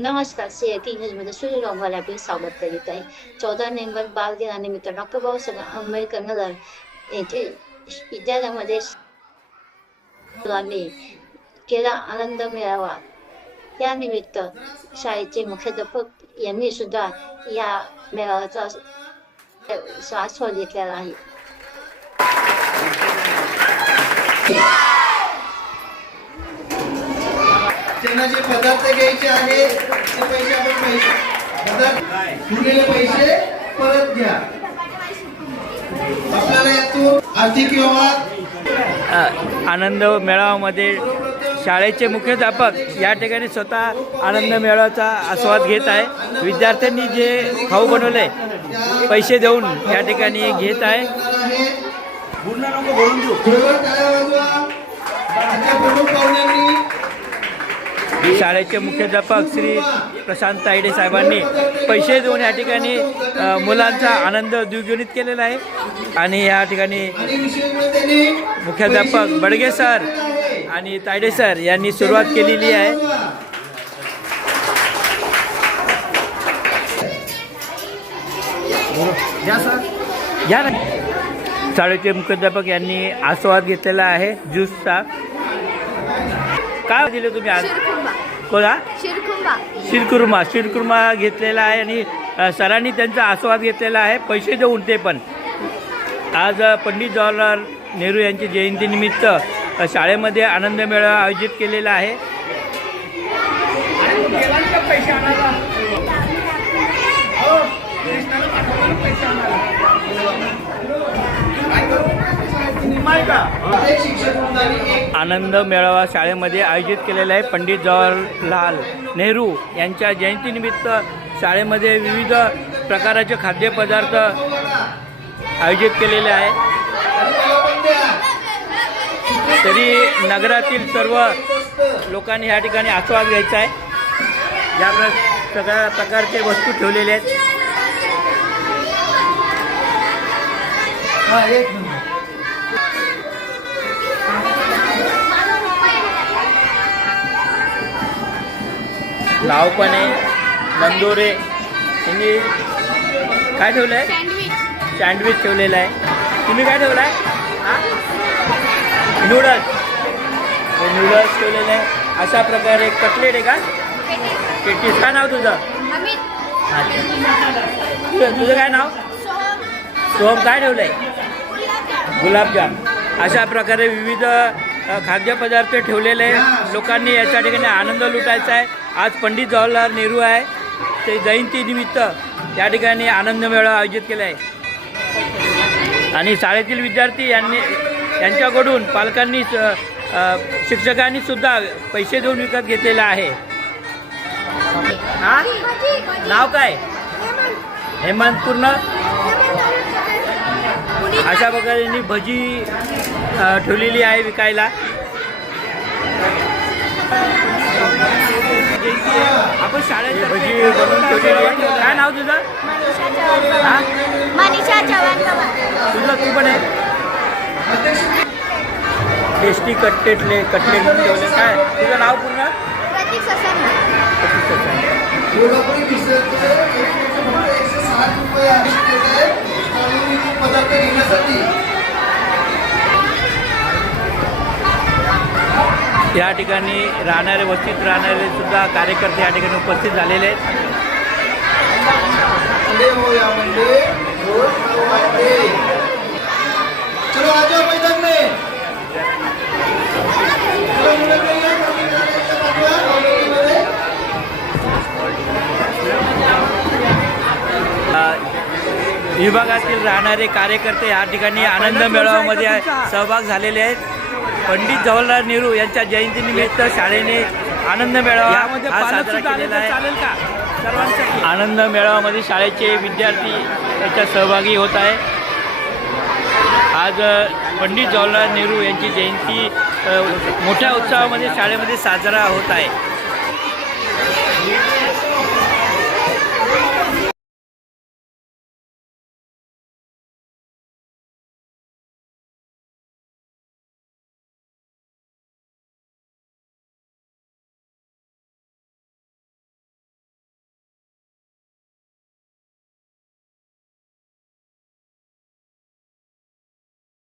नमस्कार सी इंग्लिशमध्ये सुनील सूर्यराव आपले स्वागत करीत आहे चौदा नोव्हेंबर बाल दिनानिमित्त डॉक्टर बाबासाहेब आंबेडकर नगर येथे विद्यालयामध्ये मुलांनी केला आनंद मेळावा यानिमित्त शाळेचे मुख्याध्यापक यांनी सुद्धा या मेळाव्याचा श्वास घेतलेला आहे त्यांना जे पदार्थ घ्यायचे आहे ते पैसे आपण पैसे पदार्थ पैसे परत घ्या. आपल्याला यातून आर्थिक व्यवहार आनंद मेळाव्यामध्ये शाळेचे मुख्याध्यापक या ठिकाणी स्वतः आनंद मेळाव्याचा आस्वाद घेत आहे. विद्यार्थ्यांनी जे खाऊ बनवले पैसे देऊन या ठिकाणी घेत आहे. प्रमुख पाहुण्यांनी शाळेचे मुख्याध्यापक श्री प्रशांत तायडे साहेबांनी पैसे देऊन या ठिकाणी मुलांचा आनंद द्विगुणित केलेला आहे. आणि या ठिकाणी मुख्याध्यापक बडगे सर आणि तायडे सर यांनी सुरुवात केलेली आहे. या ना शाळेचे मुख्याध्यापक यांनी आस्वाद घेतलेला आहे ज्यूसचा. काय दिले तुम्ही आज? शिरखुंबा कोणा शिरखुंबा शिरकुर्मा शिरकुर्मा घेतलेला आहे आणि सरांनी त्यांचा आस्वाद घेतलेला आहे. पैसे देऊन ते पण. आज पंडित जवाहरलाल नेहरू यांची जयंतीनिमित्त शाळेमध्ये आनंद मेळावा आयोजित केलेला आहे. प्रत्येक शिक्षक आनंद मेळावा शाळेमध्ये आयोजित केलेला आहे. पंडित जवाहरलाल नेहरू यांच्या जयंतीनिमित्त शाळेमध्ये विविध प्रकारचे खाद्यपदार्थ आयोजित केलेले आहे. तरी नगरातील सर्व लोकांनी या ठिकाणी आस्वाद घ्यायचा आहे. या सगळ्या प्रकारचे वस्तू ठेवलेले आहेत. लाव पण आहे. नंदोरे यांनी काय ठेवलं आहे सँडविच ठेवलेलं आहे. तुम्ही काय ठेवलं आहे नूडल्स हे नूडल्स ठेवलेले आहे. अशा प्रकारे कटलेट आहे का? पेटीस काय नाव तुझं? तुझं तुझं काय नाव? सोहम. काय ठेवलं आहे गुलाबजाम. अशा प्रकारे विविध खाद्यपदार्थ ठेवलेले आहे लोकांनी याच्या ठिकाणी आनंद लुटायचा आहे. आज पंडित जवाहरलाल नेहरू आहे. ते जयंतीनिमित्त या ठिकाणी आनंद मेळा आयोजित केला आहे. आणि शाळेतील विद्यार्थी यांनी यांच्याकडून पालकांनी शिक्षकांनी सुद्धा पैसे देऊन विकत घेतलेला आहे. हा? नाव काय? हेमंत पूर्ण? अशा प्रकारे भजी ठेवलेली आहे विकायला. आपण शाळेत काय नाव तुझं? हा? मनीषा चव्हाण तुझं तू पण आहे? टेस्टी कटलेटले कटलेट ठेवले. काय? तुझं नाव पूर्ण? प्रतीक ससानी. या ठिकाणी राहणारे वस्तीत राहणारे सुद्धा कार्यकर्ते या ठिकाणी उपस्थित झालेले आहेत. म्हणजे विभागातील राहणारे कार्यकर्ते या ठिकाणी आनंद मेळाव्यामध्ये सहभाग झालेले आहेत. पंडित जवाहरलाल नेहरू यांच्या जयंतीनिमित्त शाळेने आनंद मेळावा हा साजरा केलेला आहे. आनंद मेळाव्यामध्ये शाळेचे विद्यार्थी याच्यात सहभागी होत आहे. आज पंडित जवाहरलाल नेहरू यांची जयंती मोठ्या उत्सवामध्ये शाळेमध्ये साजरा होत आहे.